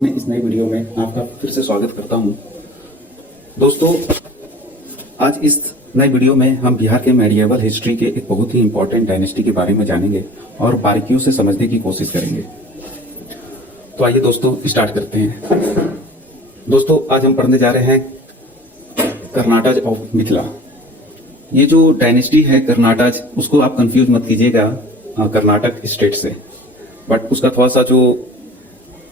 मैं इस नई वीडियो में आपका फिर से स्वागत करता हूं। दोस्तों, आज इस नई वीडियो में हम बिहार के मेडिएवल हिस्ट्री के एक बहुत ही इंपॉर्टेंट डायनेस्टी के बारे में जानेंगे और बारीकियों से समझने की कोशिश करेंगे। तो आइए दोस्तों स्टार्ट करते हैं। दोस्तों, आज हम पढ़ने जा रहे हैं कर्नाटक ऑफ मिथिला। ये जो डायनेस्टी है कर्नाटक, उसको आप कंफ्यूज मत कीजिएगा कर्नाटक स्टेट से, बट उसका थोड़ा सा जो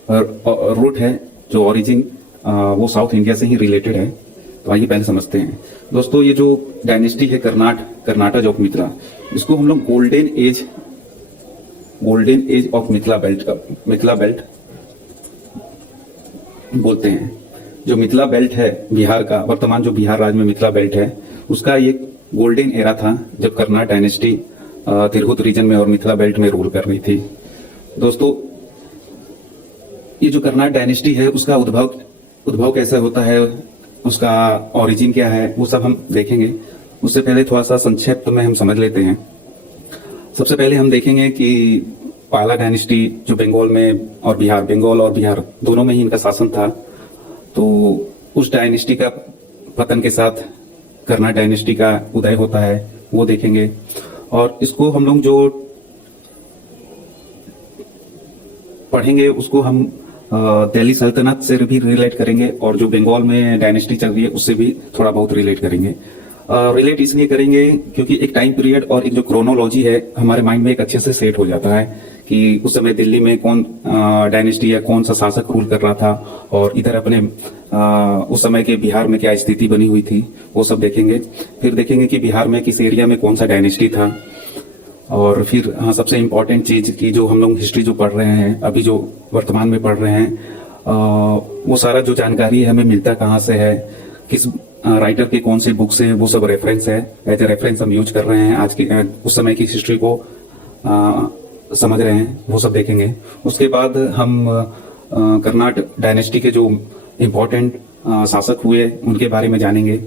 रूट है, जो ओरिजिन, वो साउथ इंडिया से ही रिलेटेड है। तो आइए पहले समझते हैं। दोस्तों, ये जो डायनेस्टी है कर्नाटक ऑफ मिथिला, इसको हम लोग golden age of Mithila belt बोलते हैं। जो मिथिला बेल्ट है बिहार का, वर्तमान जो बिहार राज्य में मिथिला बेल्ट है, उसका ये गोल्डन एरा था जब कर्नाटक डायनेस्टी तिरहुत रीजन में और मिथिला बेल्ट में रूल कर रही थी। दोस्तों, ये जो कर्नाटक डायनेस्टी है, उसका उद्भव कैसे होता है, उसका ओरिजिन क्या है, वो सब हम देखेंगे। उससे पहले थोड़ा सा संक्षिप्त में हम समझ लेते हैं। सबसे पहले हम देखेंगे कि पाला डायनेस्टी जो बंगाल और बिहार दोनों में ही इनका शासन था। तो उस डायनेस्टी का पतन के साथ कर्नाटक डायनेस्टी का उदय होता है, वो देखेंगे। और इसको हम लोग जो पढ़ेंगे उसको हम दिल्ली सल्तनत से भी रिलेट करेंगे, और जो बंगाल में डायनेस्टी चल रही है उससे भी थोड़ा बहुत रिलेट करेंगे। रिलेट इसलिए करेंगे क्योंकि एक टाइम पीरियड और एक जो क्रोनोलॉजी है हमारे माइंड में एक अच्छे से सेट हो जाता है कि उस समय दिल्ली में कौन डायनेस्टी या कौन सा शासक रूल कर रहा था, और इधर अपने उस समय के बिहार में क्या स्थिति बनी हुई थी, वो सब देखेंगे। फिर देखेंगे कि बिहार में किस एरिया में कौन सा डायनेस्टी था, और फिर हाँ, सबसे इम्पोर्टेंट चीज की जो हम लोग हिस्ट्री जो पढ़ रहे हैं, अभी जो वर्तमान में पढ़ रहे हैं, वो सारा जो जानकारी हमें मिलता कहाँ से है, किस राइटर के कौन से बुक से, वो सब रेफरेंस है। एज ए रेफरेंस हम यूज कर रहे हैं आज के उस समय की हिस्ट्री को समझ रहे हैं, वो सब देखेंगे। उसके बाद हम कर्नाटक डायनेस्टी के जो इम्पोर्टेंट शासक हुए उनके बारे में जानेंगे,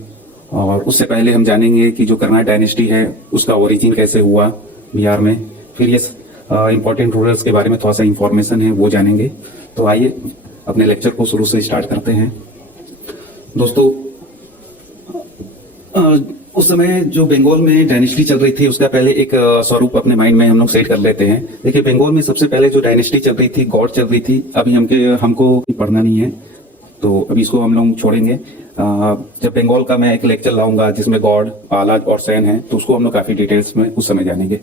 और उससे पहले हम जानेंगे कि जो कर्नाटक डायनेस्टी है उसका ओरिजिन कैसे हुआ बिहार में। फिर ये इंपॉर्टेंट रूलर्स के बारे में थोड़ा सा इंफॉर्मेशन है, वो जानेंगे। तो आइए अपने लेक्चर को शुरू से स्टार्ट करते हैं। दोस्तों, उस समय जो बंगाल में डायनेस्टी चल रही थी उसका पहले एक स्वरूप अपने माइंड में हम लोग सेट कर लेते हैं। देखिए, बंगाल में सबसे पहले जो डायनेस्टी चल रही थी, गौड़ चल रही थी। अभी हमको पढ़ना नहीं है, तो अभी इसको हम लोग छोड़ेंगे। जब बंगाल का मैं एक लेक्चर लाऊंगा जिसमें गौड़, पालाज और सैन है, तो उसको हम लोग काफी डिटेल्स में उस समय जानेंगे।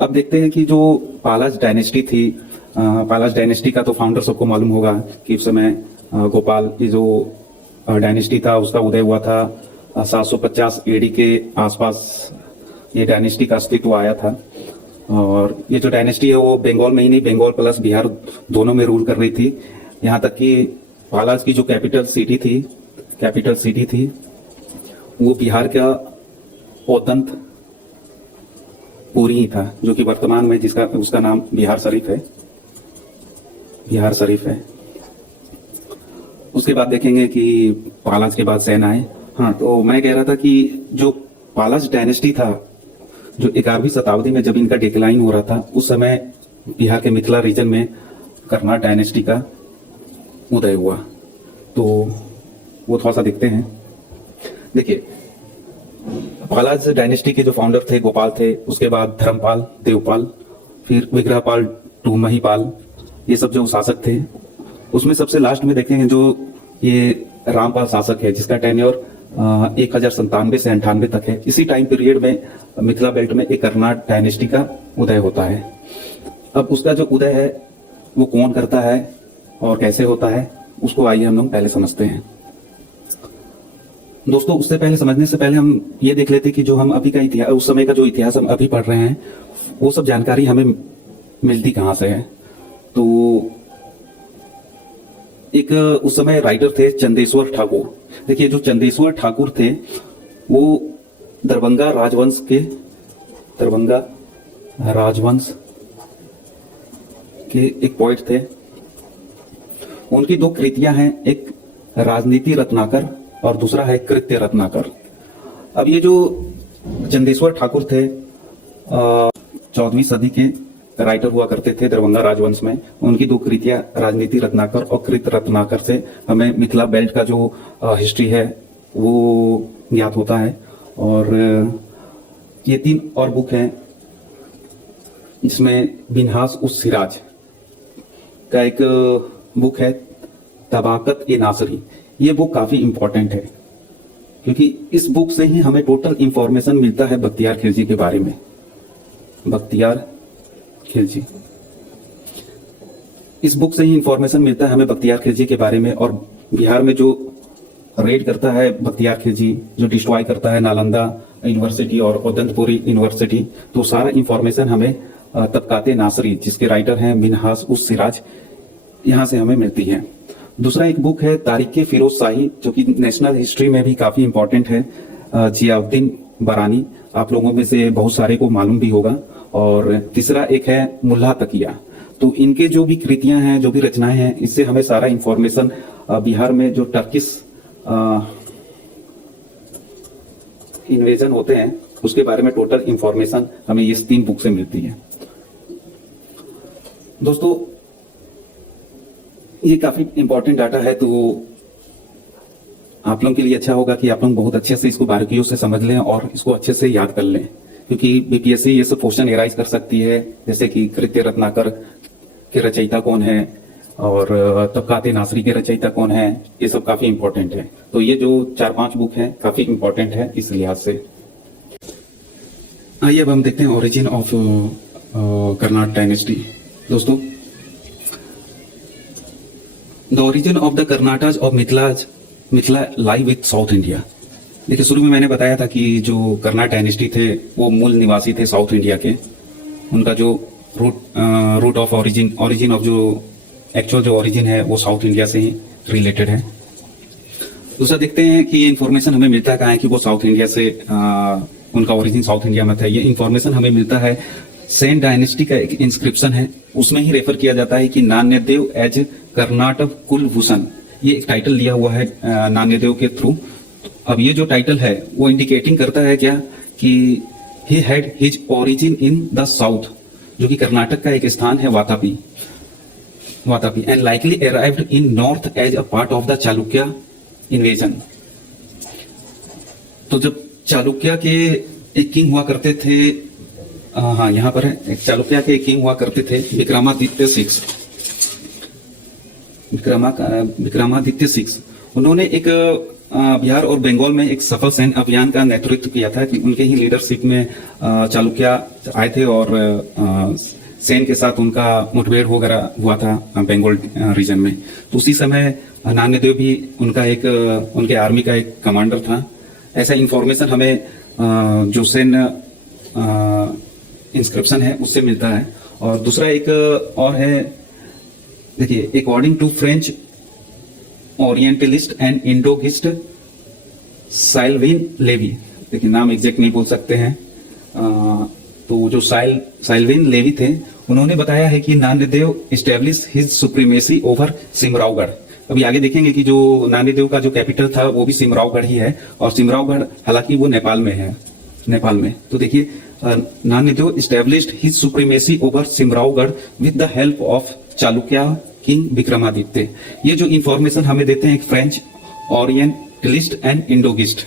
अब देखते हैं कि जो पालाज डायनेस्टी थी, पालाज डायनेस्टी का तो फाउंडर सबको मालूम होगा कि उस समय गोपाल की जो डायनेस्टी था उसका उदय हुआ था 750 एडी के आसपास। ये डायनेस्टी का अस्तित्व आया था, और ये जो डायनेस्टी है वो बंगाल में ही नहीं, बंगाल प्लस बिहार दोनों में रूल कर रही थी। यहाँ तक कि पालाज की जो कैपिटल सिटी थी वो बिहार का ओदंतपुरी ही था, जो कि वर्तमान में उसका नाम बिहार शरीफ है। उसके बाद देखेंगे कि पालाज के बाद सैन आए। हाँ, तो मैं कह रहा था कि जो पालाज डायनेस्टी था, जो 11वीं शताब्दी में जब इनका डिक्लाइन हो रहा था, उस समय बिहार के मिथिला रीजन में कर्नाटक डायनेस्टी का उदय हुआ। तो वो थोड़ा सा देखते हैं। देखिए, पालाज डायनेस्टी के जो फाउंडर थे गोपाल थे, उसके बाद धर्मपाल, देवपाल, फिर विग्रहपाल टू महिपाल, ये सब जो शासक थे। उसमें सबसे लास्ट में देखेंगे जो ये रामपाल शासक है, जिसका टेन्योर 1097 से 98 तक है। इसी टाइम पीरियड में मिथिला बेल्ट में एक कर्नाटक डायनेस्टी का उदय होता है। अब उसका जो उदय है वो कौन करता है और कैसे होता है, उसको आइए हम लोग पहले समझते हैं। दोस्तों, उससे पहले समझने से पहले हम ये देख लेते कि जो हम अभी का इतिहास, उस समय का जो इतिहास हम अभी पढ़ रहे हैं, वो सब जानकारी हमें मिलती कहाँ से है। तो एक उस समय राइटर थे चंदेश्वर ठाकुर। देखिए, जो चंदेश्वर ठाकुर थे वो दरभंगा राजवंश के एक पोइट थे। उनकी दो कृतियां हैं, एक राजनीति रत्नाकर और दूसरा है कृत्य रत्नाकर। अब ये जो चंदेश्वर ठाकुर थे 14वीं सदी के राइटर हुआ करते थे दरभंगा राजवंश में। उनकी दो कृतियां राजनीति रत्नाकर और कृत रत्नाकर से हमें मिथिला बेल्ट का जो हिस्ट्री है वो ज्ञात होता है। और ये 3 और बुक हैं, इसमें बिनहास उस सिराज का एक बुक है तबाकत ए नासरी। ये बुक काफी इंपॉर्टेंट है क्योंकि इस बुक से ही हमें टोटल इंफॉर्मेशन मिलता है बख्तियार खिलजी के बारे में। बख्तियार खिलजी, इस बुक से ही इंफॉर्मेशन मिलता है हमें बख्तियार खिलजी के बारे में। और बिहार में जो रेड करता है बख्तियार खिलजी, जो डिस्ट्रॉय करता है नालंदा यूनिवर्सिटी और उदंतपुरी यूनिवर्सिटी, तो सारा इंफॉर्मेशन हमें तबकाते नासरी, जिसके राइटर हैं मिनहास उस सिराज, यहाँ से हमें मिलती है। दूसरा एक बुक है तारीख फिरोज शाही, जो कि नेशनल हिस्ट्री में भी काफी इंपॉर्टेंट है। जियाउद्दीन बरानी, आप लोगों में से बहुत सारे को मालूम भी होगा। और तीसरा एक है मुल्ला तकिया। तो इनके जो भी कृतियां हैं, जो भी रचनाएं हैं, इससे हमें सारा इंफॉर्मेशन बिहार में जो टर्किश इन्वेजन होते हैं उसके बारे में टोटल इंफॉर्मेशन हमें इस 3 बुक से मिलती है। दोस्तों, ये काफी इंपॉर्टेंट डाटा है, तो आप लोगों के लिए अच्छा होगा कि आप लोग बहुत अच्छे से इसको बारीकियों से समझ लें और इसको अच्छे से याद कर लें, क्योंकि बीपीएससी ये सब क्वेश्चन एराइज कर सकती है, जैसे कि कृत्य रत्नाकर के रचयिता कौन है और तबकाते नासरी के रचयिता कौन है, ये सब काफी इंपॉर्टेंट है। तो ये जो 4-5 बुक है काफी इंपॉर्टेंट है इस लिहाज से। आइए अब हम देखते हैं ओरिजिन ऑफ कर्नाट डायनेस्टी। दोस्तों, the origin of the Karnatas of Mithila lie with South India. देखिए, शुरू में मैंने बताया था कि जो कर्नाट डायनेस्टी थे वो मूल निवासी थे साउथ इंडिया के। उनका जो रूट ऑफ ओरिजिन ऑफ जो एक्चुअल जो ओरिजिन है वो साउथ इंडिया से ही रिलेटेड है। दूसरा देखते हैं कि ये इन्फॉर्मेशन हमें मिलता है कहाँ है कि वो साउथ इंडिया से उनका ओरिजिन साउथ इंडिया में था। ये इन्फॉर्मेशन हमें मिलता है सेन डायनेस्टी का एक इंस्क्रिप्शन है, उसमें ही रेफर किया जाता है कि नान्यदेव एज कर्नाटक कुलभूषण, ये एक टाइटल लिया हुआ है नान्यदेव के थ्रू। अब ये जो टाइटल है वो इंडिकेटिंग करता है क्या कि he had his origin in the south, जो कि कर्नाटक का एक स्थान है Vatapi, and likely arrived in north as a part of the Chalukya invasion. तो जब चालुक्य के एक किंग हुआ करते थे, हाँ यहाँ पर है, एक चालुक्य के एक किंग हुआ करते थे विक्रमादित्य 6। विक्रमादित्य 6 उन्होंने एक बिहार और बंगाल में एक सफल सैन्य अभियान का नेतृत्व किया था कि उनके ही लीडरशिप में चालुक्य आए थे और सैन्य के साथ उनका मुठभेड़ वगैरह हुआ था बंगाल रीजन में। तो उसी समय नान्यदेव भी उनके आर्मी का एक कमांडर था। ऐसा इंफॉर्मेशन हमें जो सैन्य इंस्क्रिप्शन है उससे मिलता है। और दूसरा एक और है, देखिए, according to French orientalist and indologist Sylvain Levi, देखिए नाम एग्जैक्ट नहीं बोल सकते हैं, तो जो साइलविन लेवी थे उन्होंने बताया है कि Nanyadev establish his supremacy over Simraongadh. अभी आगे देखेंगे कि जो नान्यदेव का जो कैपिटल था वो भी सिमरावगढ़ ही है, और सिमरावगढ़ हालांकि वो नेपाल में है, नेपाल में। तो देखिए, Nanyadev established his supremacy over Simraongadh with the help of Chalukya king Vikramaditya. ये जो इंफॉर्मेशन हमें देते हैं एक फ्रेंच ओरिएंटलिस्ट एंड इंडोगिस्ट,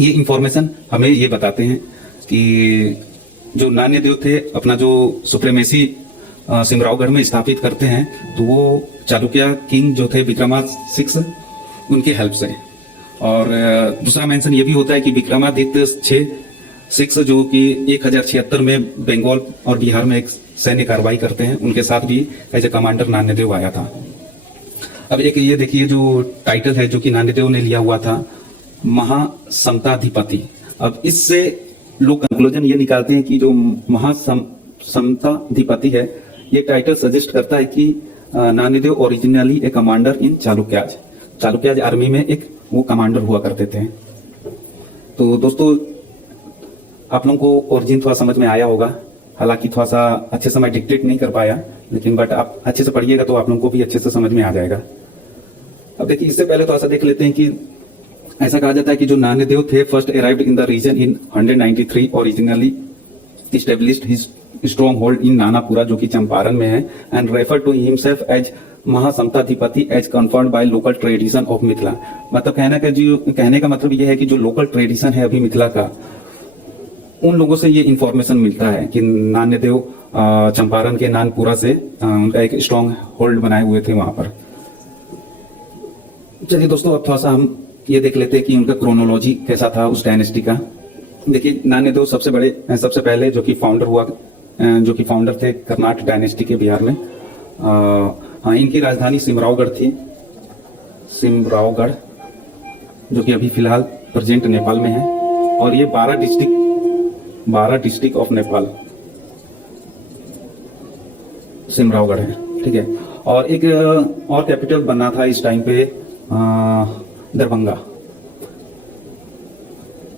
ये इंफॉर्मेशन हमें ये बताते हैं कि जो नान्यदेव थे अपना जो सुप्रीमेसी सिमरावगढ़ में स्थापित करते हैं, तो वो चालुक्य किंग जो थे विक्रमादित्य 6 उनके हेल्प से। और दूसरा मेंशन ये भी होता है कि विक्रमादित्य 6 जो कि 1076 में बंगाल और बिहार में एक सैन्य कार्रवाई करते हैं, उनके साथ भी एज ए कमांडर नान्यदेव आया था। अब एक ये देखिए जो टाइटल है जो कि नान्यदेव ने लिया हुआ था, महासमताधिपति। अब इससे लोग कंक्लूजन ये निकालते हैं कि जो महासमताधिपति है, ये टाइटल सजेस्ट करता है कि Nanyadeva originally a commander in Chalukyas army में एक वो कमांडर हुआ करते थे। तो दोस्तों, आप लोगों को ओरिजिन थोड़ा समझ में आया होगा, हालांकि थोड़ा सा अच्छे से मैं डिक्टेट नहीं कर पाया, लेकिन बट आप अच्छे से पढ़िएगा तो आप लोगों को भी अच्छे से समझ में आ जाएगा। अब देखिए, इससे पहले थोड़ा सा देख लेते हैं कि ऐसा कहा जाता है कि जो नान्यदेव थे first arrived in the region in 193, originally established his stronghold in Nanapura जो कि चंपारण में है and refer to himself as Mahasamatadhipati as confirmed by local tradition of Mithila. मतलब कहने का मतलब ये है कि जो लोकल ट्रेडिशन है अभी मिथिला का, उन लोगों से ये इंफॉर्मेशन मिलता है कि नान्यदेव चंपारण के नानपुरा से उनका एक स्ट्रॉन्ग होल्ड बनाए हुए थे वहां पर। चलिए दोस्तों, अब थोड़ा सा हम ये देख लेते हैं कि उनका क्रोनोलॉजी कैसा था उस डायनेस्टी का। देखिए, नान्यदेव सबसे पहले जो कि फाउंडर थे कर्नाटक डायनेस्टी के बिहार में। हाँ, इनकी राजधानी सिमरावगढ़ थी, सिमरावगढ़, जो कि अभी फिलहाल प्रेजेंट नेपाल में है। और ये 12 डिस्ट्रिक्ट ऑफ नेपाल सिमरावगढ़ है, ठीक है। और एक और कैपिटल बना था इस टाइम पे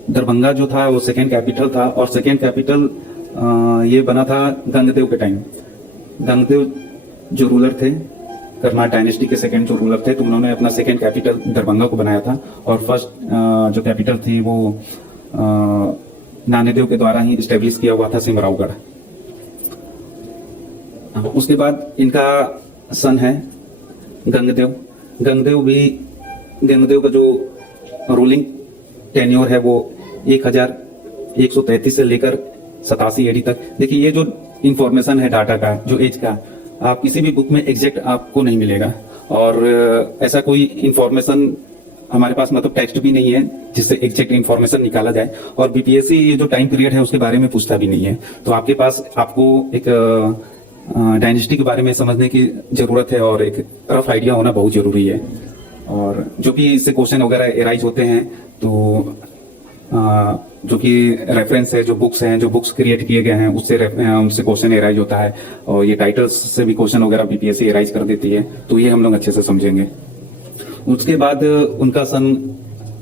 दरभंगा जो था वो सेकेंड कैपिटल था। और सेकेंड कैपिटल ये बना था गंगदेव के टाइम। गंगदेव जो रूलर थे, कर्नाटक डायनेस्टी के सेकेंड जो रूलर थे, तो उन्होंने अपना सेकेंड कैपिटल दरभंगा को बनाया था। और फर्स्ट जो कैपिटल थी वो नान्यदेव के द्वारा ही स्टेब्लिश किया हुआ था सिमरावगढ़। उसके बाद इनका सन है गंगदेव। गंगदेव का जो रूलिंग टेन्योर है वो 1133 से लेकर 87 एडी तक। देखिए, ये जो इंफॉर्मेशन है डाटा का, जो एज का, आप किसी भी बुक में एग्जैक्ट आपको नहीं मिलेगा। और ऐसा कोई इंफॉर्मेशन हमारे पास मतलब टेक्स्ट भी नहीं है जिससे एग्जैक्ट इंफॉर्मेशन निकाला जाए। और बीपीएससी ये जो टाइम पीरियड है उसके बारे में पूछता भी नहीं है। तो आपको एक डायनेस्टी के बारे में समझने की जरूरत है और एक रफ आइडिया होना बहुत जरूरी है। और जो भी इससे क्वेश्चन वगैरह एराइज होते हैं, तो जो कि रेफरेंस है, जो बुक्स क्रिएट किए गए हैं, उससे क्वेश्चन एराइज होता है। और ये टाइटल्स से भी क्वेश्चन वगैरह बीपीएससी एराइज कर देती है, तो ये हम लोग अच्छे से समझेंगे। उसके बाद उनका सन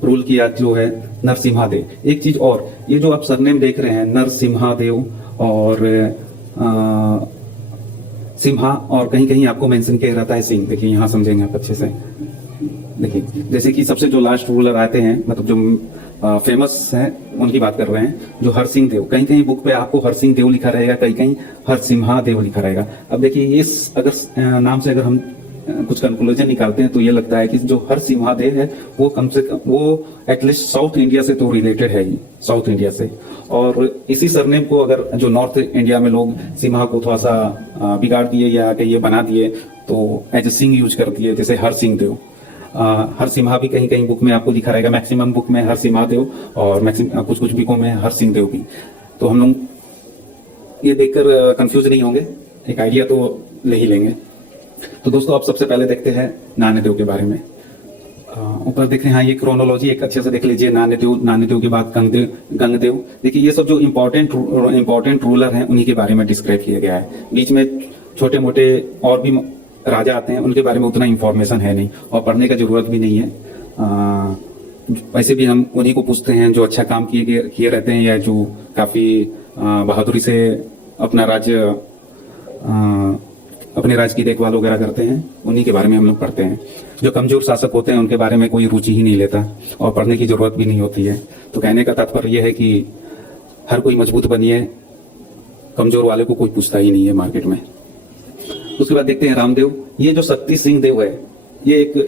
रूल किया जो है नरसिम्हादेव। एक चीज और, ये जो आप सरनेम देख रहे हैं नरसिम्हादेव और सिम्हा, और कहीं कहीं आपको मेंशन किया रहता है सिंह। देखिए, यहाँ समझेंगे आप अच्छे से। देखिए, जैसे कि सबसे जो लास्ट रूलर आते हैं, मतलब जो फेमस है, उनकी बात कर रहे हैं, जो हरसिंह देव। कहीं कहीं बुक पे आपको हरसिंह देव लिखा रहेगा, कहीं कहीं हरसिम्हा देव लिखा रहेगा। अब देखिए, ये अगर नाम से अगर हम कुछ कंक्लूजन निकालते हैं तो ये लगता है कि जो हरसिम्हा देव है वो कम से कम वो एटलीस्ट साउथ इंडिया से तो रिलेटेड है ही, साउथ इंडिया से। और इसी सरनेम को अगर जो नॉर्थ इंडिया में लोग सिम्हा को थोड़ा सा बिगाड़ दिए या ये बना दिए, तो एज ए सिंह यूज कर दिए, जैसे हरसिंह देव। हरसिम्हा भी कहीं कहीं बुक में आपको लिखा रहेगा, मैक्सिमम बुक में हरसिम्हा देव, और मैक्सिमम कुछ बुकों में हरसिंह देव भी। तो हम लोग ये देखकर कंफ्यूज नहीं होंगे, एक आइडिया तो ले ही लेंगे। तो दोस्तों, आप सबसे पहले देखते हैं नान्यदेव के बारे में। ऊपर देख रहे हैं, ये क्रोनोलॉजी एक अच्छे से देख लीजिए। नान्यदेव के बाद गंगदेव। देखिए, ये सब जो इम्पोर्टेंट रूलर हैं उन्हीं के बारे में डिस्क्राइब किया गया है। बीच में छोटे मोटे और भी राजा आते हैं, उनके बारे में उतना इंफॉर्मेशन है नहीं और पढ़ने का जरूरत भी नहीं है। वैसे भी हम उन्हीं को पूछते हैं जो अच्छा काम किए रहते हैं, या जो काफी बहादुरी से अपने राज्य की देखभाल वगैरह करते हैं, उन्हीं के बारे में हम लोग पढ़ते हैं। जो कमजोर शासक होते हैं उनके बारे में कोई रुचि ही नहीं लेता और पढ़ने की जरूरत भी नहीं होती है। तो कहने का तात्पर्य यह है कि हर कोई मजबूत बनिए, कमजोर वाले को कोई पूछता ही नहीं है मार्केट में। उसके बाद देखते हैं रामदेव। ये जो शक्ति सिंह देव है,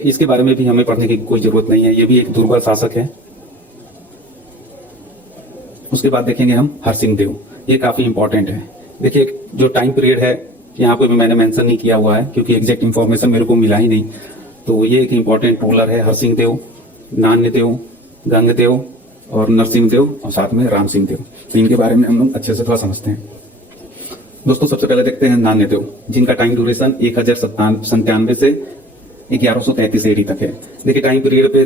इसके बारे में भी हमें पढ़ने की कोई जरूरत नहीं है, ये भी एक दुर्बल शासक है। उसके बाद देखेंगे हम हरसिंह देव, ये काफी इंपॉर्टेंट है। देखिए, जो टाइम पीरियड है यहाँ पे भी मैंने मेंशन नहीं किया हुआ है क्योंकि एग्जैक्ट इन्फॉर्मेशन मेरे को मिला ही नहीं। तो ये एक इंपॉर्टेंट रूलर है, हरसिंह देव, नान्यदेव, गंगदेव और नरसिंह देव, और साथ में राम सिंह देव। तो इनके बारे में हम लोग अच्छे से थोड़ा समझते हैं। दोस्तों, सबसे पहले देखते हैं नान्यदेव, जिनका टाइम ड्यूरेशन 1097 से 1133 एडी तक है। देखिए, टाइम पीरियड पे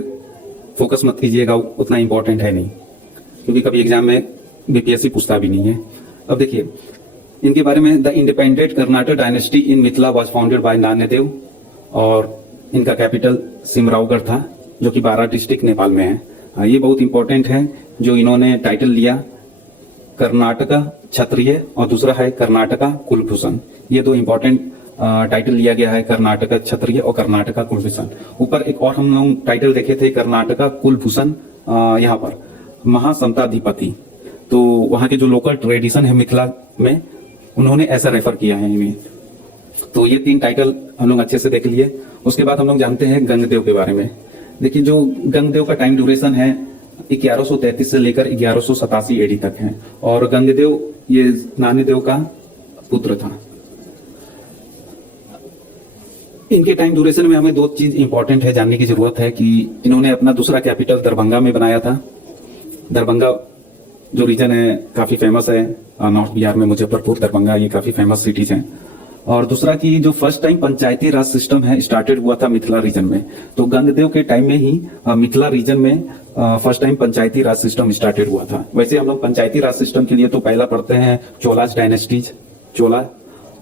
फोकस मत कीजिएगा, उतना इंपॉर्टेंट है नहीं, क्योंकि कभी एग्जाम में बीपीएससी पूछता भी नहीं है। अब देखिए इनके बारे में, the independent Karnataka dynasty in Mithila was founded by Nanyadeva, और इनका कैपिटल सिमरावगढ़ था, जो कि 12 डिस्ट्रिक्ट नेपाल में है। ये बहुत इंपॉर्टेंट है, जो इन्होंने टाइटल लिया कर्नाटका क्षत्रिय और दूसरा है कर्नाटका कुलभूषण। ये दो इंपॉर्टेंट टाइटल लिया गया है, कर्नाटका क्षत्रिय और कर्नाटका कुलभूषण। ऊपर एक और हम लोग टाइटल देखे थे, कर्नाटका कुलभूषण, यहाँ पर महासमताधिपति। तो वहाँ के जो लोकल ट्रेडिशन है मिथिला में, उन्होंने ऐसा रेफर किया है इन्हें। तो ये 3 टाइटल हम लोग अच्छे से देख लिए। उसके बाद हम लोग जानते हैं गंगदेव के बारे में। देखिए जो गंगदेव का टाइम ड्यूरेशन है 1133 से लेकर 1187 एडी तक है, और गंगदेव ये नान्यदेव का पुत्र था। इनके टाइम ड्यूरेशन में हमें 2 चीज इंपॉर्टेंट है जानने की जरूरत है कि इन्होंने अपना दूसरा कैपिटल दरभंगा में बनाया था। दरभंगा जो रीजन है काफी फेमस है, नॉर्थ बिहार में मुजफ्फरपुर, दरभंगा, ये काफी फेमस सिटीज हैं। और दूसरा कि जो फर्स्ट टाइम पंचायती राज सिस्टम है स्टार्टेड हुआ था मिथिला रीजन में। तो गंगदेव के टाइम में ही मिथिला रीजन में फर्स्ट टाइम पंचायती राज सिस्टम स्टार्टेड हुआ था। वैसे हम लोग पंचायती राज सिस्टम के लिए तो पहला पढ़ते हैं चोलाज डायनेस्टीज, चोला,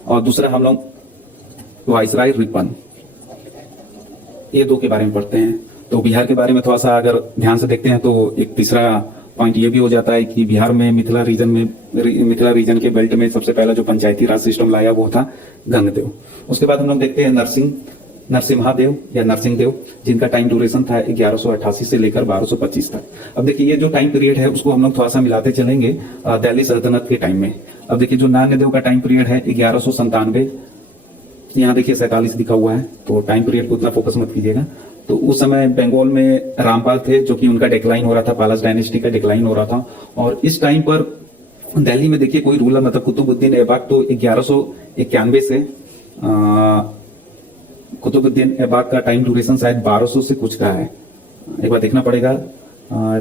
और दूसरा हम लोग वाइसराय रिपन, ये 2 के बारे में पढ़ते हैं। तो बिहार के बारे में थोड़ा सा अगर ध्यान से देखते हैं तो एक तीसरा पॉइंट ये भी हो जाता है कि बिहार में मिथिला रीजन के बेल्ट में सबसे पहला जो पंचायती राज सिस्टम लाया वो था गंगदेव। उसके बाद हम लोग देखते हैं नरसिम्हादेव या नरसिंहदेव, जिनका टाइम ड्यूरेशन था 1188 से लेकर 1225 तक। अब देखिए ये जो टाइम पीरियड है उसको हम लोग थोड़ा सा मिलाते चलेंगे दिल्ली सल्तनत के टाइम में। अब देखिए जो नान्यदेव का टाइम पीरियड है 1197, यहाँ देखिए 47 लिखा हुआ है, तो टाइम पीरियड को उतना फोकस मत कीजिएगा। तो उस समय बंगाल में रामपाल थे, जो कि उनका डिक्लाइन हो रहा था, पालास डायनेस्टी का डिक्लाइन हो रहा था। और इस टाइम पर दिल्ली में देखिए कोई रूलर मतलब कुतुबुद्दीन ऐबक तो 1191 से कुतुबुद्दीन ऐबक का टाइम ड्यूरेशन शायद 1200 से कुछ का है, एक बार देखना पड़ेगा।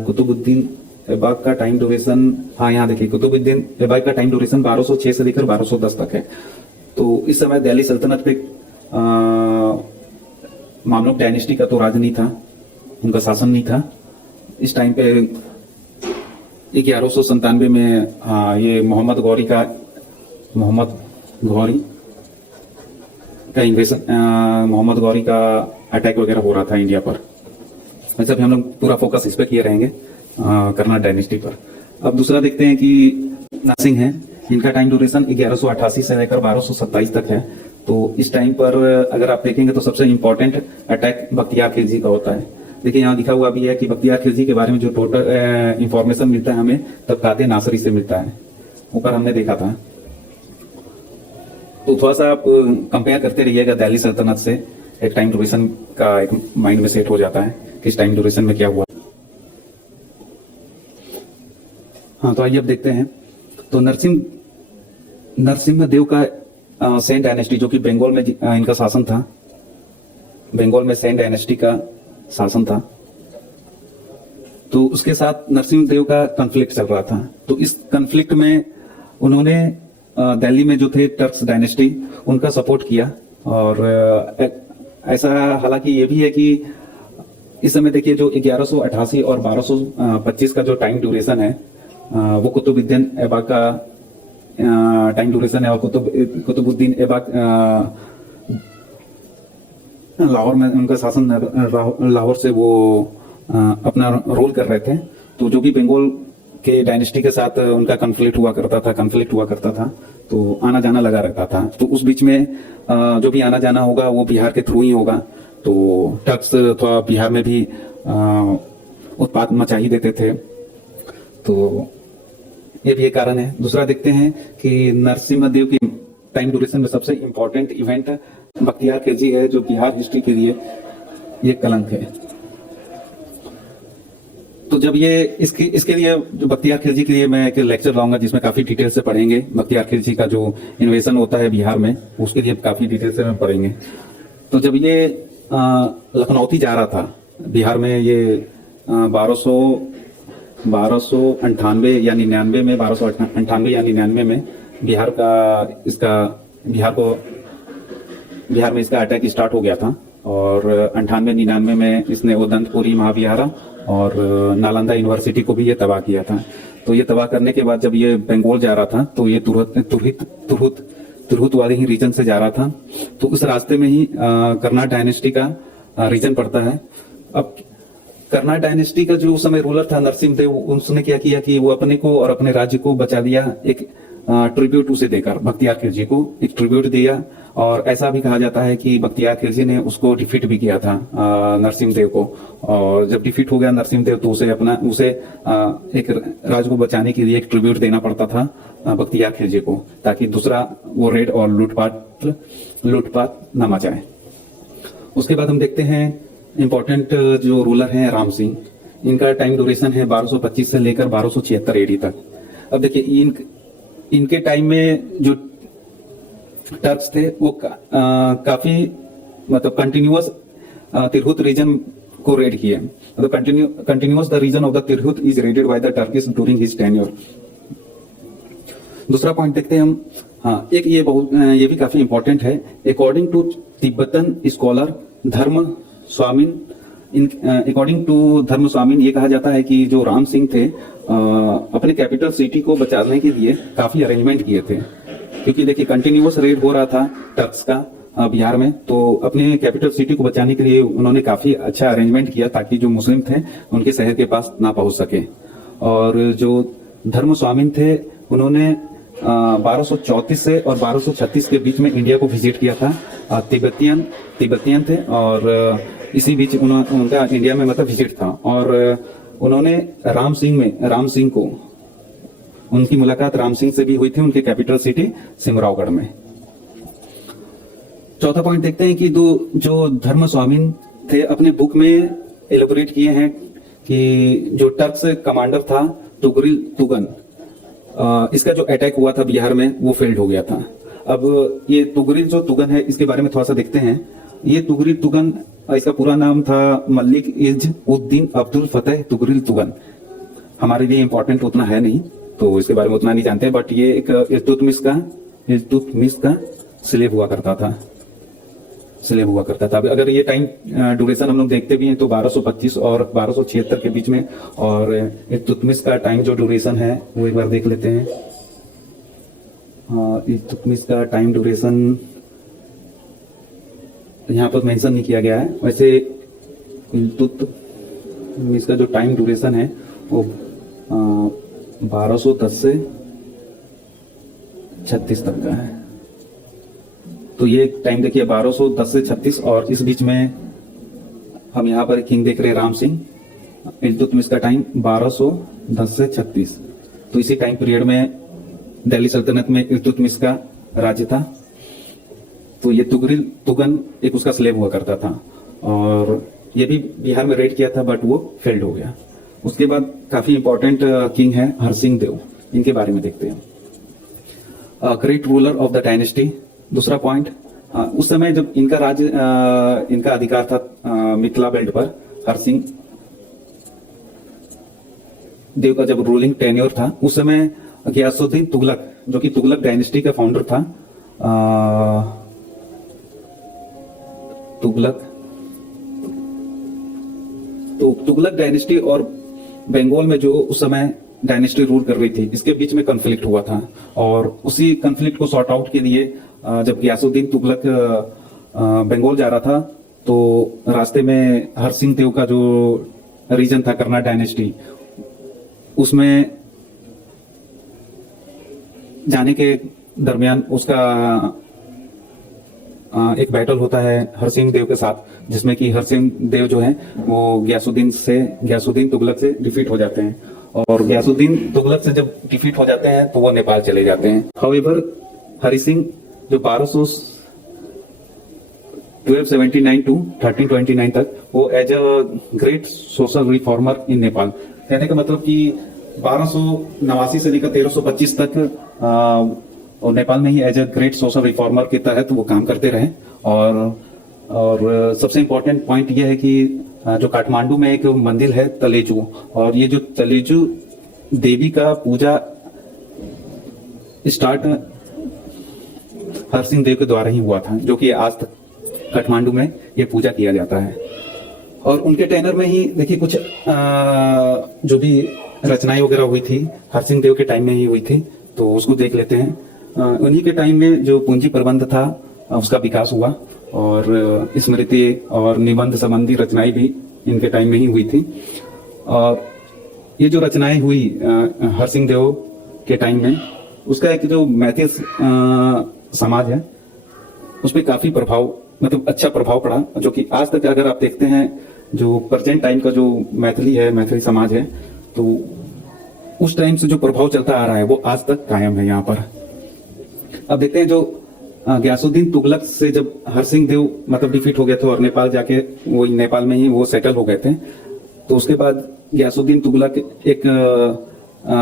कुतुबुद्दीन ऐबक का टाइम ड्यूरेशन, हाँ यहाँ देखिए कुतुबुद्दीन ऐबक का टाइम ड्यूरेशन 1206 से लेकर 1210 तक है। तो इस समय दिल्ली सल्तनत पे मामलुक डायनेस्टी का तो राज नहीं था, उनका शासन नहीं था। इस टाइम पे 1197 में ये मोहम्मद गौरी का इन्वेशन, मोहम्मद गौरी का अटैक वगैरह हो रहा था इंडिया पर। वैसे भी हम लोग पूरा फोकस इस पे किए रहेंगे कर्नाट डायनेस्टी पर। अब दूसरा देखते हैं कि नरसिंह है, इनका टाइम ड्यूरेशन 1188 से लेकर 1227 तक है। तो इस टाइम पर अगर आप देखेंगे तो सबसे इंपॉर्टेंट अटैक बख्तियार खिलजी का होता है। देखिए यहाँ लिखा हुआ भी है कि बख्तियार खिलजी के बारे में जो टोटल इंफॉर्मेशन मिलता है हमें तबकाते नासरी से मिलता है, ऊपर हमने देखा था। तो थोड़ा सा आप कंपेयर करते रहिएगा दिल्ली सल्तनत से, एक टाइम ड्यूरेशन का एक माइंड में सेट हो जाता है कि इस टाइम ड्यूरेशन में क्या हुआ। हाँ तो आइए अब देखते हैं। तो नरसिम्हदेव का सेन डायनेस्टी, जो कि बंगाल में इनका शासन था, बंगाल में सेन डायनेस्टी का शासन था, तो उसके साथ नरसिम्हदेव का कॉन्फ्लिक्ट चल रहा था। तो इस कॉन्फ्लिक्ट में उन्होंने दिल्ली में जो थे टर्क्स डायनेस्टी, उनका सपोर्ट किया। और ऐसा हालांकि ये भी है कि इस समय देखिए जो 1188 और 1225 का जो टाइम ड्यूरेशन है वो कुतुबुद्दीन ऐबक का टाइम ड्यूरेशन है। और कुतुबुद्दीन ऐबक लाहौर में उनका शासन, लाहौर से वो अपना रोल कर रहे थे। तो जो भी बंगाल के डायनेस्टी के साथ उनका कॉन्फ्लिक्ट हुआ करता था, तो आना जाना लगा रहता था। तो उस बीच में जो भी आना जाना होगा वो बिहार के थ्रू ही होगा। तो टर्क्स थोड़ा बिहार में भी उत्पात मचा ही देते थे, तो ये भी एक कारण है। दूसरा देखते हैं कि नरसिम्हदेव की टाइम ड्यूरेशन में सबसे इंपॉर्टेंट इवेंट बख्तियार खिलजी है, जो बिहार हिस्ट्री के लिए ये कलंक है। तो जब ये इसके लिए जो बख्तियार खिलजी के लिए मैं एक लेक्चर लाऊंगा जिसमें काफी डिटेल से पढ़ेंगे बख्तियार खिलजी का जो इन्वेशन होता है बिहार में, उसके लिए काफी डिटेल से पढ़ेंगे। तो जब ये लखनौती जा रहा था बिहार में, ये 1298 या 99 में, 1298 या 99 में बिहार में इसका अटैक स्टार्ट हो गया था। और 98-99 में इसने उदंतपुरी महाविहारा और नालंदा यूनिवर्सिटी को भी ये तबाह किया था। तो ये तबाह करने के बाद जब ये बंगाल जा रहा था तो ये तुरहुत वाले ही रीजन से जा रहा था। तो उस रास्ते में ही कर्नाट डायनेस्टी का रीजन पड़ता है। अब कर्नाट डायनेस्टी का जो उस समय रूलर था नरसिम्हदेव, उसने क्या किया कि वो अपने को और अपने राज्य को बचा लिया, एक ट्रिब्यूट उसे देकर बख्तियार खिलजी को एक ट्रिब्यूट दिया। और ऐसा भी कहा जाता है कि बख्तियार खिलजी ने उसको डिफीट भी किया था, नरसिम्हदेव को। और जब डिफीट हो गया नरसिम्हदेव तो उसे एक राज को बचाने के लिए एक ट्रिब्यूट देना पड़ता था बख्तियार खिलजी को, ताकि दूसरा वो रेड और लूटपाट न मचाए। उसके बाद हम देखते हैं इंपॉर्टेंट जो रूलर हैं राम सिंह। इनका टाइम ड्यूरेशन है 1225 से लेकर 1276 एडी तक। अब देखिए इनके टाइम में जो टर्क्स थे वो काफी मतलब कंटिन्यूअस तिरहुत रीजन को रेड किए, मतलब continuous the region of the Tirhut is raided by the Turkish during his tenure. दूसरा पॉइंट देखते हैं हम, हाँ एक ये भी काफी इंपॉर्टेंट है। अकॉर्डिंग टू तिब्बतन स्कॉलर धर्म स्वामीन, अकॉर्डिंग टू धर्म स्वामीन ये कहा जाता है कि जो राम सिंह थे अपने कैपिटल सिटी को बचाने के लिए काफी अरेंजमेंट किए थे, क्योंकि देखिए कंटिन्यूअस रेड हो रहा था टर्क्स का बिहार में, तो अपने कैपिटल सिटी को बचाने के लिए उन्होंने काफी अच्छा अरेंजमेंट किया ताकि जो मुस्लिम थे उनके शहर के पास ना पहुंच सके। और जो धर्म स्वामीन थे उन्होंने 1234 से और 1236 के बीच में इंडिया को विजिट किया था। तिब्बतियन थे और इसी बीच उनका इंडिया में मतलब विजिट था, और उन्होंने राम सिंह को उनकी मुलाकात राम सिंह से भी हुई थी उनके कैपिटल सिटी सिमरावगढ़ में। चौथा पॉइंट देखते हैं कि जो धर्म स्वामीन थे अपने बुक में एलोबरेट किए हैं कि जो टर्क्स कमांडर था तुगरिल तुगन, इसका जो अटैक हुआ था बिहार में वो फेल्ड हो गया था। अब ये तुगरिल जो तुगन है इसके बारे में थोड़ा सा देखते हैं। ये तुगरिल तुगन, इसका पूरा नाम था मलिक इज उद्दीन अब्दुल फतेह तुगरिल तुगन। हमारे लिए इंपॉर्टेंट उतना है नहीं, तो इसके बारे में उतना नहीं जानते हैं, बट ये एक इल्तुतमिश का स्लेव हुआ करता था। अगर ये टाइम ड्यूरेशन हम लोग देखते भी हैं तो 1225 और 1276 के बीच में, और इल्तुतमिश का टाइम जो ड्यूरेशन है वो एक बार देख लेते हैं। इल्तुतमिश का टाइम ड्यूरेशन यहाँ पर मेंशन नहीं किया गया है। वैसे इल्तुतमिश का जो टाइम ड्यूरेशन है वो 1210 से 36 तक का है। तो ये टाइम देखिए 1210 से 36, और इस बीच में हम यहाँ पर किंग देख रहे हैं राम सिंह। इल्तुतमिश का टाइम 1210 से 36, तो इसी टाइम पीरियड में दिल्ली सल्तनत में इल्तुतमिश का राज्य था। तो ये तुगरिल तुगन एक उसका स्लेव हुआ करता था, और ये भी बिहार में रेड किया था बट वो फेल्ड हो गया। उसके बाद काफी इंपॉर्टेंट किंग है हरसिंह देव, इनके बारे में देखते हैं। Great ruler of the dynasty. दूसरा पॉइंट, उस समय जब इनका अधिकार था मिथिला बेल्ट पर, हरसिंह देव का जब रूलिंग टेन्योर था उस समय गियासुद्दीन तुगलक, जो कि तुगलक डायनेस्टी का फाउंडर था, तुगलक डायनेस्टी और बंगाल में जो उस समय डायनेस्टी रूल कर रही थी, इसके बीच में कॉन्फ्लिक्ट हुआ था, और उसी कॉन्फ्लिक्ट को सॉर्ट आउट के लिए जब गियासुद्दीन तुगलक बंगाल जा रहा था तो रास्ते में हरसिंह देव का जो रीजन था कर्नाट डायनेस्टी, उसमें जाने के दरमियान उसका एक बैटल होता है हरसिंह देव के साथ, जिसमें कि हरसिंह देव जो है वो गियासुद्दीन तुगलक से डिफीट हो जाते हैं, और गियासुद्दीन तुगलक से जब डिफीट हो जाते हैं तो वो नेपाल चले जाते हैं। हाउएवर हरि सिंह जो 1279 टू 1329 तक वो as a great social reformer in Nepal, कहने का मतलब कि 1289 से लेकर 1325 तक और नेपाल में ही as a great social reformer के तहत वो काम करते रहे। और सबसे इम्पोर्टेंट पॉइंट ये है कि जो काठमांडू में एक मंदिर है तलेजू, और ये जो तलेजू देवी का पूजा स्टार्ट हरसिंह देव के द्वारा ही हुआ था, जो कि आज तक काठमांडू में ये पूजा किया जाता है। और उनके टेनर में ही देखिए कुछ जो भी रचनाएं वगैरह हुई थी हरसिंह देव के टाइम में ही हुई थी, तो उसको देख लेते हैं। उन्हीं के टाइम में जो पूंजी प्रबंध था उसका विकास हुआ, और स्मृति और निबंध संबंधी रचनाएं भी इनके टाइम में ही हुई थी। और ये जो रचनाएं हुई हरसिंह देव के टाइम में, उसका एक जो मैथिल समाज है उस पर काफी प्रभाव, मतलब अच्छा प्रभाव पड़ा, जो कि आज तक अगर आप देखते हैं जो प्रेजेंट टाइम का जो मैथिली है, मैथिली समाज है, तो उस टाइम से जो प्रभाव चलता आ रहा है वो आज तक कायम है यहाँ पर। अब देखते हैं जो गयासुद्दीन तुगलक से जब हरसिंह देव मतलब डिफीट हो गए थे और नेपाल जाके वो नेपाल में ही वो सेटल हो गए थे, तो उसके बाद गयासुद्दीन तुगलक एक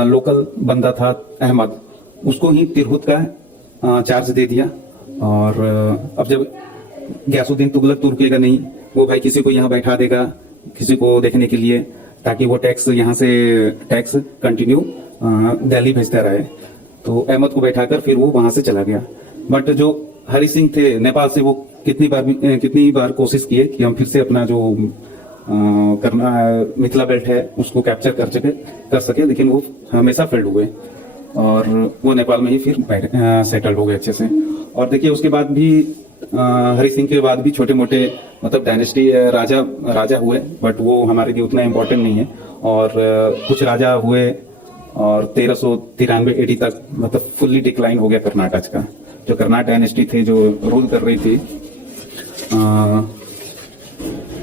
लोकल बंदा था अहमद, उसको ही तिरहुत का चार्ज दे दिया। और अब जब गयासुद्दीन तुगलक तो रुकेगा नहीं, वो भाई किसी को यहाँ बैठा देगा किसी को देखने के लिए, ताकि वो टैक्स यहाँ से टैक्स कंटिन्यू दिल्ली भेजता रहे। तो अहमद को बैठाकर फिर वो वहां से चला गया। बट जो हरि सिंह थे नेपाल से, वो कितनी बार कोशिश किए कि हम फिर से अपना जो करना मिथिला बेल्ट है उसको कैप्चर कर सके, लेकिन वो हमेशा फेल्ड हुए और वो नेपाल में ही फिर सेटल हो गए अच्छे से। और देखिए उसके बाद भी हरि सिंह के बाद भी छोटे मोटे मतलब डायनेस्टी राजा हुए, बट वो हमारे लिए उतना इम्पोर्टेंट नहीं है। और कुछ राजा हुए और 1393 एडी तक मतलब फुल्ली डिक्लाइन हो गया कर्नाटक का। जो कर्नाटक डायनेस्टी थे जो रूल कर रही थी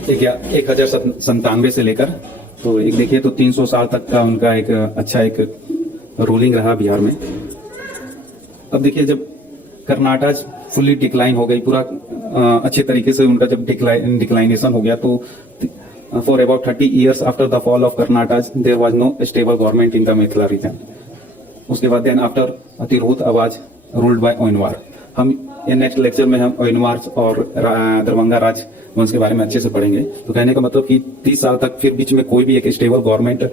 1097 से लेकर, तो एक देखिए तो 300 साल तक का उनका एक अच्छा एक रूलिंग रहा बिहार में। अब देखिए जब कर्नाटक फुल्ली डिक्लाइन हो गई, पूरा अच्छे तरीके से उनका जब डिक्लाइनेशन हो गया, तो for about 30 years after the fall of Karnataka there was no stable government in the Mithila region. उसके बाद देन आफ्टर तिरहुत आवाज रूल्ड बाय ओयनवार। हम ये नेक्स्ट लेक्चर में हम ओयनवार और दरभंगा राजवंश के बारे में अच्छे से पढ़ेंगे। तो कहने का मतलब कि 30 साल तक फिर बीच में कोई भी एक स्टेबल गवर्नमेंट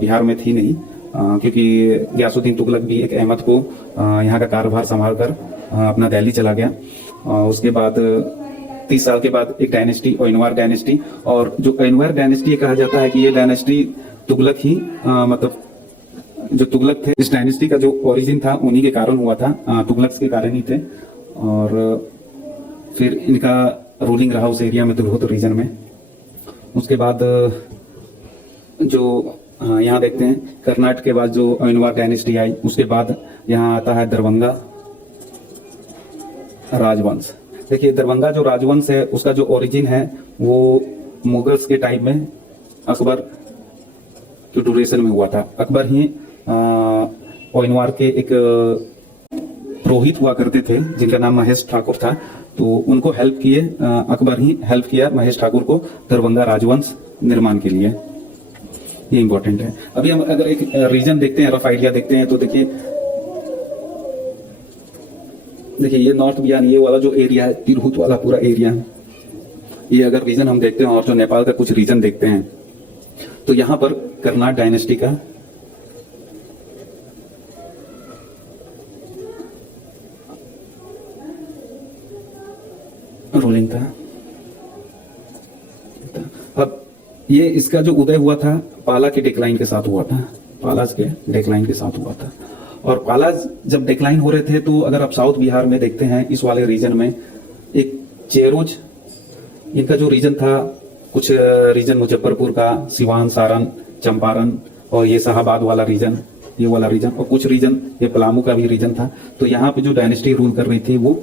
बिहार में थी नहीं, क्योंकि गयासुद्दीन तुगलक भी एक अहमद को यहाँ का कार्यभार संभाल कर अपना दिल्ली चला गया। उसके बाद 30 साल के बाद एक डायनेस्टी ओयनवार डायनेस्टी, और जो ओयनवार डायनेस्टी कहा जाता है कि ये डायनेस्टी तुगलक ही मतलब जो तुगलक थे, इस डायनेस्टी का जो ओरिजिन था उन्हीं के कारण हुआ था, तुगलक के कारण ही थे। और फिर इनका रूलिंग रहा उस एरिया में तिरहुत रीजन में। उसके बाद जो यहाँ देखते हैं कर्नाटक के बाद जो ओयनवार डायनेस्टी आई, उसके बाद यहाँ आता है दरभंगा राजवंश। देखिए दरभंगा जो राजवंश है उसका जो ओरिजिन है वो मुगल्स के टाइम में अकबर के ड्यूरेशन में हुआ था। अकबर ही ओयनवार के एक पुरोहित हुआ करते थे जिनका नाम महेश ठाकुर था, तो उनको हेल्प किए, अकबर ही हेल्प किया महेश ठाकुर को दरभंगा राजवंश निर्माण के लिए। ये इंपॉर्टेंट है। अभी हम अगर एक रीजन देखते हैं, रफ आइडिया देखते हैं, तो देखिए ये नॉर्थ बिहार, ये वाला जो एरिया है तिरहुत वाला पूरा एरिया, ये अगर रीजन हम देखते हैं और जो नेपाल का कुछ रीजन देखते हैं, तो यहाँ पर कर्नाटक डायनेस्टी का रूलिंग था। अब ये इसका जो उदय हुआ था पाला के डिक्लाइन के साथ हुआ था, पालाज के डिक्लाइन के साथ हुआ था। और पालाज जब डिक्लाइन हो रहे थे, तो अगर आप साउथ बिहार में देखते हैं इस वाले रीजन में एक चेरोज, इनका जो रीजन था, कुछ रीजन मुजफ्फरपुर का, सिवान, सारण, चंपारण, और ये शाहाबाद वाला रीजन, ये वाला रीजन, और कुछ रीजन ये पलामू का भी रीजन था। तो यहाँ पे जो डायनेस्टी रूल कर रही थी वो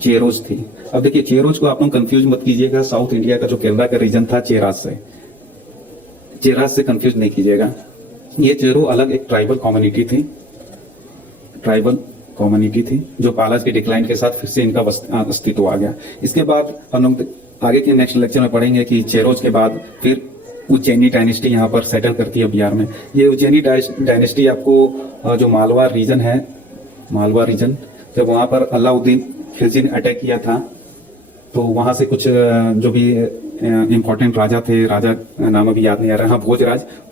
चेरोज थी। अब देखिए चेरोज को आप लोग कंफ्यूज मत कीजिएगा साउथ इंडिया का जो केरला का रीजन था चेराज से कंफ्यूज नहीं कीजिएगा। ये चेरो अलग एक ट्राइबल कम्युनिटी थी जो पालाज के डिक्लाइन के साथ फिर से इनका अस्तित्व आ गया। इसके बाद हम लोग आगे के नेक्स्ट लेक्चर में पढ़ेंगे कि चेरोज के बाद फिर उज्जैनी डायनेस्टी यहाँ पर सेटल करती है बिहार में। ये उज्जैनी डायनेस्टी आपको जो मालवा रीजन है, मालवा रीजन, जब वहाँ पर अलाउद्दीन खिलजी ने अटैक किया था, तो वहाँ से कुछ जो भी इम्पोर्टेंट राजा थे, राजा नाम अभी याद नहीं आ रहा, हाँ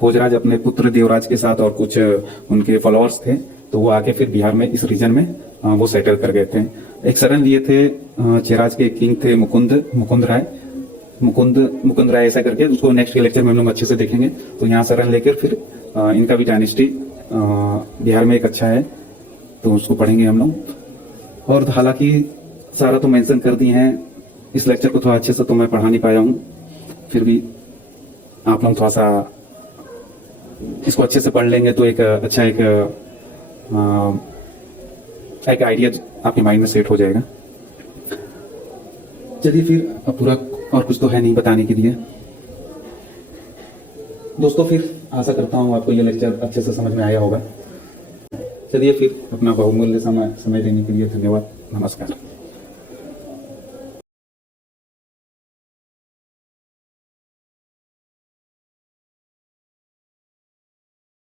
भोजराज अपने पुत्र देवराज के साथ और कुछ उनके फॉलोअर्स थे, तो वो आके फिर बिहार में इस रीजन में वो सेटल कर गए थे। एक शरण लिए थे, चेराज के किंग थे मुकुंद राय ऐसा करके, उसको नेक्स्ट के लेक्चर में हम लोग अच्छे से देखेंगे। तो यहाँ शरण लेकर फिर इनका भी डायनेस्टी बिहार में एक अच्छा है, तो उसको पढ़ेंगे हम लोग। और हालांकि सारा तो मेंशन कर दिए हैं, इस लेक्चर को थोड़ा अच्छे से तो मैं पढ़ा नहीं पाया हूँ, फिर भी आप लोग थोड़ा सा इसको अच्छे से पढ़ लेंगे तो एक अच्छा एक आइडिया आपके माइंड में सेट हो जाएगा। चलिए फिर अब पूरा और कुछ तो है नहीं बताने के लिए दोस्तों। फिर आशा करता हूँ आपको ये लेक्चर अच्छे से समझ में आया होगा। चलिए फिर अपना बहुमूल्य समय देने के लिए धन्यवाद। नमस्कार।